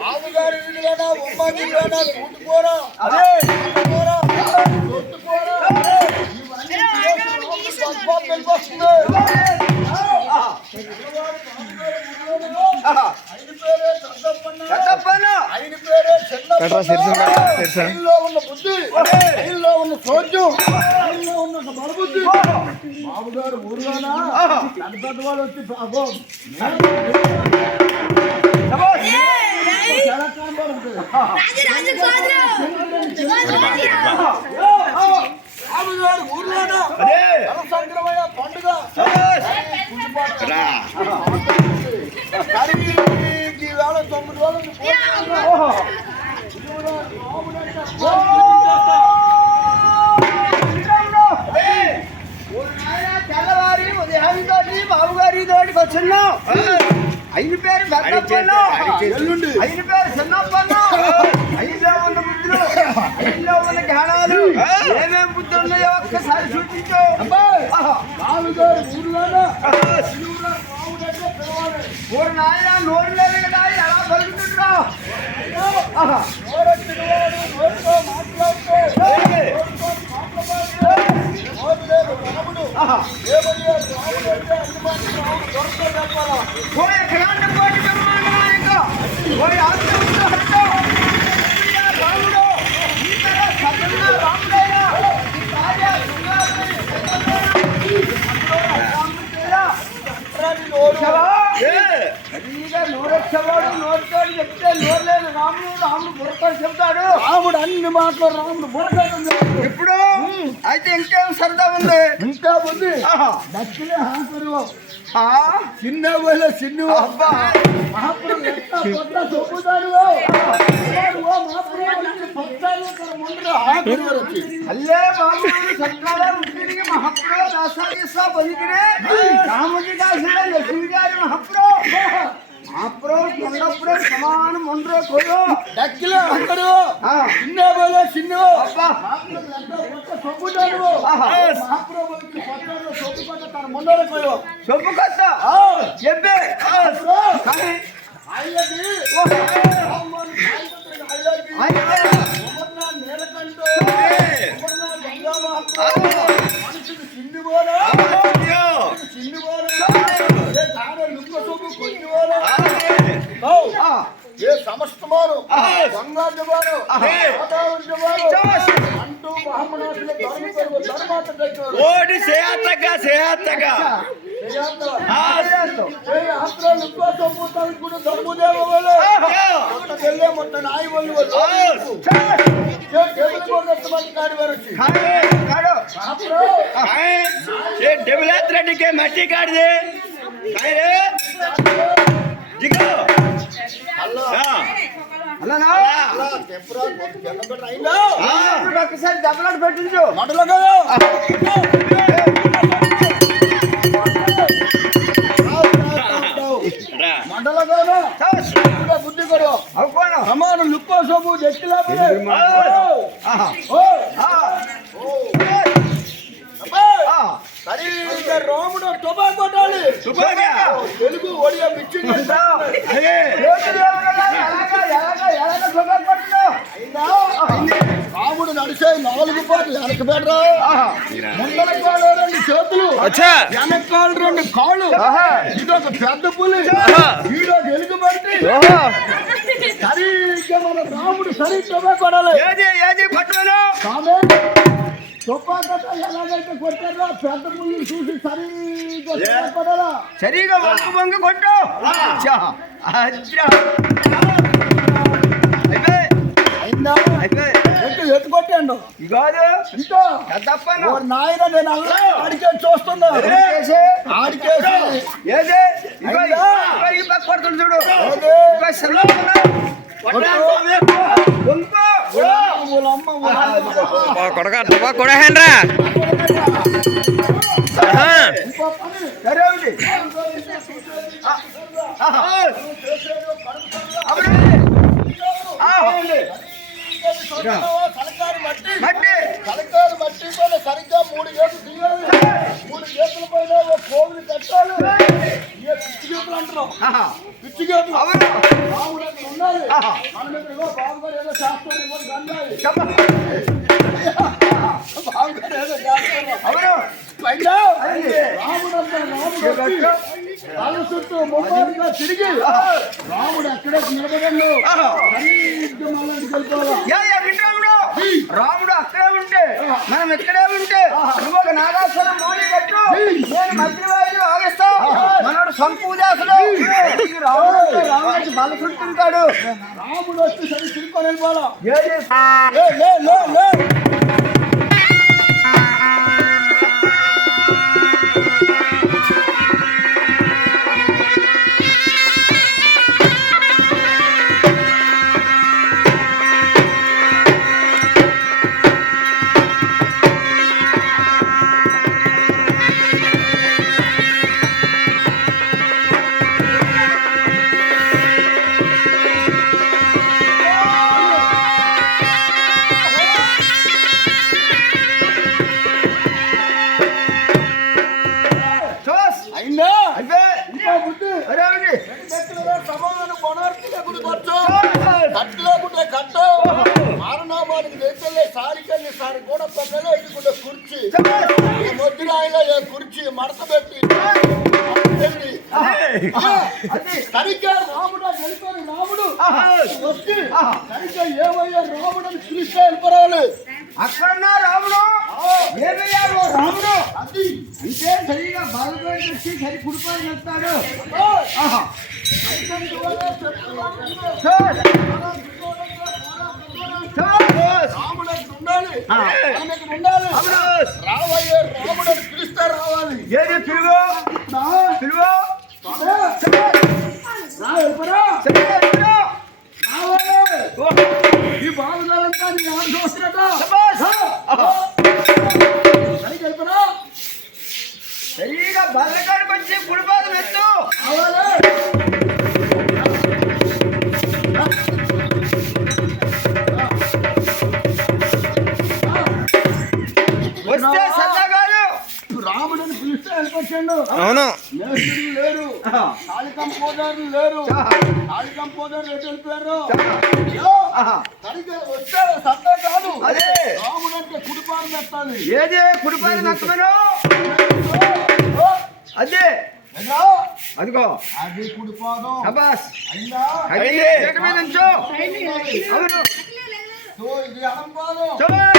బాబుగారి వీధిలోనా ఉమ్మాదిలోనా కూటుకోరా ఉన్న బుద్ధి రైల్లో ఉన్న చోద్యం రైల్లో ఉన్న బలబుద్ధి బాబుగారు ఊరులోనా పెద్ద వాళ్ళు వచ్చి బాబుగారు ఊర్లోనా సంక్రమణ పండుగ వేళ 9 రోజులు తెల్లవారి ఉదయానికి బాబుగారి తోటికి వచ్చున్నాం. ఆయన పేరు పెద్దప్పను, ఆయన పేరు చిన్నప్పను. అయిలో ఉన్న బుద్ధులు, అయిలో ఉన్న జ్ఞానాలు ఏమేమి బుద్ధి ఉన్నాయో ఒక్కసారి సూచించు. బాబుగారు ఊరు నాయన నోరు లేదు కదా ఎలా పలుకుతుండ్రా? నోరెచ్చవాడు నోరుతో చెప్తే నోరు లేదు. రాముడు బుర్రతో చెప్తాడు. రాముడు అన్ని మాటలు రాముడు బుర్రతో. ఇప్పుడు అయితే ఇంకేం సరదా ఉంది? ఇంకా ఉంది. దక్షిణ హాకరు చిన్న పోయిన చిన్న మహాపురం చెప్పుతాడు. అల్లే బాబు సర్కారం ఉట్టికి మహాపురం దాసా బలిగిరే రాముడి దాసుడే లక్ష్మి గారి మహాపురం మహాపురం కొండప్పుడు సమానం ఉండరు కొయ్యో డక్కిలో అందరు చిన్న పోయిన చిన్న చెప్పుతాడు. మహాపురం చెప్పుకొత్త తన ముందర కొయ్యో చెప్పుకొత్త చెప్పే కానీ ఏ సమస్తమాను గంగాజవారు అంటూ బ్రాహ్మణాసుల ధర్మాత సేహత్తగా మొత్తం నాయి వాళ్ళు रेड्डी के मट्टी काट दे ఒకసారి దెబ్బలాట పెట్టించు మండలో కదా మండలో కదా బుద్ధి కూడా సమాన లుక్కో సోపు దెక్కిలా సరిగా రాముడు తుబా కొట్టాలి. తెలుగు ఒడియా మిక్సింగ్ రాముడు నడిచే 4 పాటలు వెనకబెడరా. ముందర కాళ్ళు 2 చేతులు, వెనక కాళ్ళు 2 కాళ్ళు. ఇదొక పెద్ద పులి, వీడొక ఎలుగు పట్టి సరిగ్గా మన రాముడు సరి తుబా కొడాలి. ఎలాగైతే కొట్టారో పెద్ద పుల్లు చూసి సరిగా వంగు కొట్టు. ఎత్తు కొట్టాడు కాదు ఇంటో నాయన నేను ఆడికే చూస్తున్నా. ఆడికేసి కొడుతుంది చూడు కొడహేండ్రా తలకారు మట్టి సరిగ్గా 3 గేట్లు తీయాలి. 3 గేట్ల పైన కోవిలు కట్టాలి. ఇదే పిచ్చి గేపులు అంటున్నాం. ఆహా. పిచ్చి గేపులు. అవును. రాముడు అక్కడ ఉండాలి. ఆహా. మనం ఇక్కడ ఏదో బాబుగారు ఏదో చేస్తాడు ఇవ్వదు గండాలి. చెప్ప. బాబుగారు ఏదో చేస్తాడు. అవును. పైగా రాముడు అంతా రాముడు తల చుట్టూ మొమ్మడిగా తిరిగి రాముడు అక్కడే నిలబడండు. సరిగ్గా మళ్ళీ వెళ్ళిపోవాలి. రాముడు అక్కడే ఉంటే మనం ఎక్కడే ఉంటే నువ్వు ఒక నాగాసురం మౌలి కట్టు, నేను మంత్రి వాయిలు ఆగిస్తా. మనోడు సంపూజాసుడు రాముడికి బలసుంటుంటాడు. రాముడు వచ్చి సరి తిరుక్కొని వెళ్ళిపోవాలా. సమాన కొనార్తిగా గుడికొచ్చు కట్టలేకుంటే కట్టు మారణామానికి తెచ్చలే సారికెళ్ళి సారి కూడా పెద్దలే ఇటుకుంటే కుర్చీ మొద్దురాయిలో కుర్చీ మడత పెట్టి సరిగ్గా రాముడు గెలుకొని రాముడు వచ్చి సరిగ్గా ఏమయ్యా రాముడు అని పిలిస్తే వెళ్ళిపోరాలి. అక్కడున్నా రాముడు ఏమయ్యాడు రాముడు అది అంటే సరిగా బాలుగారి వచ్చి సరి కుడిపోయి వెళ్తాడు. రాముడు ఉండాలి ఉండాలి రావయ్యే రాముడు అని పిలిస్తే రావాలి. ఏది పిలువు పిలువు ఈ బాలుగాలంతా నీ ఆమె చూస్తున్నట్ట సరిగా బాలుగారికి వచ్చి కుడిపాదం ఎత్తు వస్తే సన్నగాలు రాముడిని పిలిస్తే వెళ్ళిపోయాడు. అవును మేస్త్రులు లేరు, కాళీ కంపోజర్లు లేరు, కాళీ కంపోజర్లు ఎటు వెళ్ళిపోయారు. సరిగ్గా వస్తే సత్తా కాదు అదే రాముడు అంటే కుడిపాలు పెట్టాలి. ఏదే కుడిపాదం ఎత్తమను అదే అదిగో అది కుడిపాదం శబాస్ అయిందా. మీద నుంచో అవును ఇది అలంపాదం శబాస్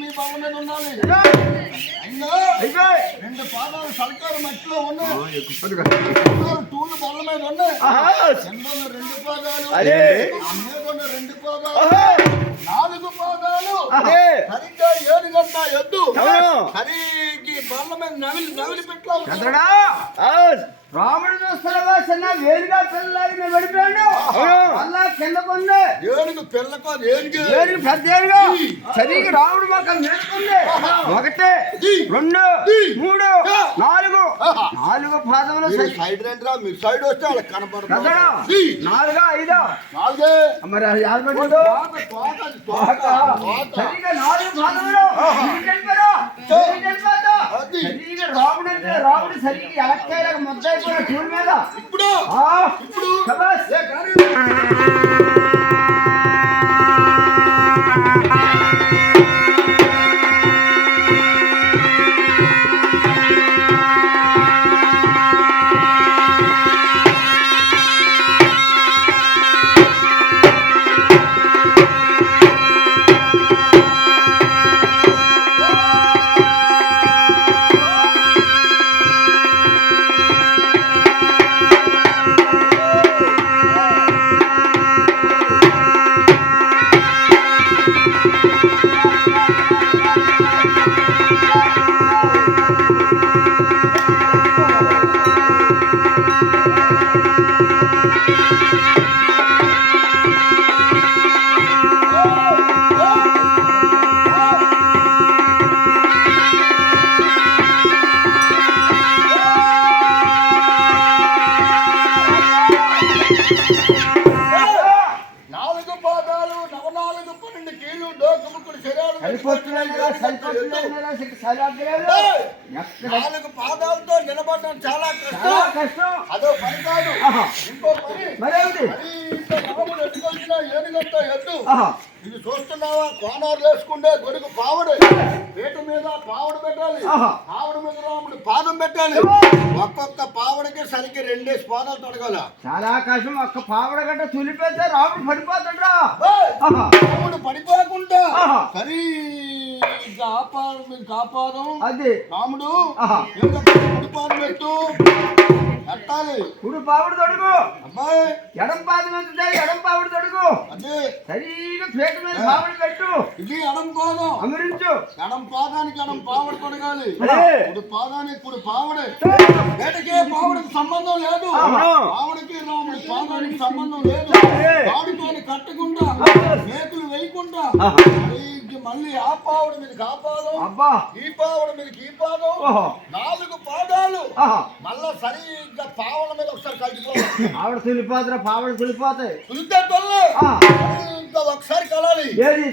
మీ బాల మీద ఉండాలి. రెండు పాదాలు సర్కారు మట్టిలో ఉన్నాయి, టూలు బల్ల మీద ఉన్నాయి. రెండు పాదాలు రెండు పాదాలు నాలుగు పాదాలు సరిగ్గా 7 గంట ఎద్దు హరికి బల్ల మీద నవిలి పెట్టాలి. రాముడు చూస్తున్నావా చిన్న వేరుగా పిల్లలాగి నేను పడిపోయాడు అలా కింద కొంది ఏనుగు పిల్లకో ఏనుగు పెద్ద ఏనుగు సరిగ్గా రాముడు మాకు నేర్చుకుంది. 1 2 3 4 పాదములు సైడ్ రండి మీరు సైడ్ వస్తే వాళ్ళకి కనపడదు. 4 5 నాలుగే మరి సరిగ్గా 4 పాదములు రాముడు అంటే రాముడు సరిగ్గా ఎలక్కాయలకు ముద్ద అయిపోయిన చూడు మీద ఇప్పుడు పాదాలతో నిలబడడం చాలా చాలా కష్టం. కష్టం. అదో పని కాదు. ఆహా. ఇంకో పని. మరేమిటి? అది ఇంత రాముడు ఎత్తుకొచ్చిన ఏనుగంత ఎద్దు. ఆహా. ఇది చూస్తున్నావా? కోనార్లు వేసుకుంటే గొడుగు పావుడు. పీట మీద పావుడు పెట్టాలి. ఆహా. పావుడు మీద రాముడు పాదం పెట్టాలి. ఒక్కొక్క పావుడికి సరికి 2 పాదాలు తొడగాల. చాలా కష్టం. ఒక్క పావడ గంట తులిపేస్తే రాముడు పడిపోతాడు. ఆహా. రాముడు పడిపోకుండా ఆహా. సరిగ్గా ఆపాదం మీద కాపాదం. అది రాముడు ఆహా. పడిపాదం పెట్టు కట్టాలి. కుడి పావుడు తొడుగు, అబ్బాయి ఎడం పాదం ఎంత ఎడం పావుడు తొడుగు, అదే సరిగా పీట మీద పావుడు పెట్టు, ఇది ఎడం పాదం. అమరించు. ఎడం పాదానికి ఎడం పావుడు తొడగాలి. అదే. కుడి పాదానికి కుడి పావుడే. వేటకి పావుడికి సంబంధం లేదు. అవును. పావుడికి రాముడి పాదానికి సంబంధం లేదు. అదే. పావుడితోని కట్టకుండా చేతులు వేయకుండా ఆహా. మళ్ళీ ఆ పావుడి మీదకి ఆ పాదం, అబ్బా. ఈ పావుడి మీదకి ఈ పాదం, ఓహో. 4 పాదాలు ఆహా. మళ్ళా సరిగ్గా పావుల మీద ఒకసారి కలిసిపోవాలి. ఆవిడ తులిపోతారా? పావుడు తులిపోతాయి. తులితే తొల్లు ఆ. ఇంకా ఒకసారి కలాలి. ఏది?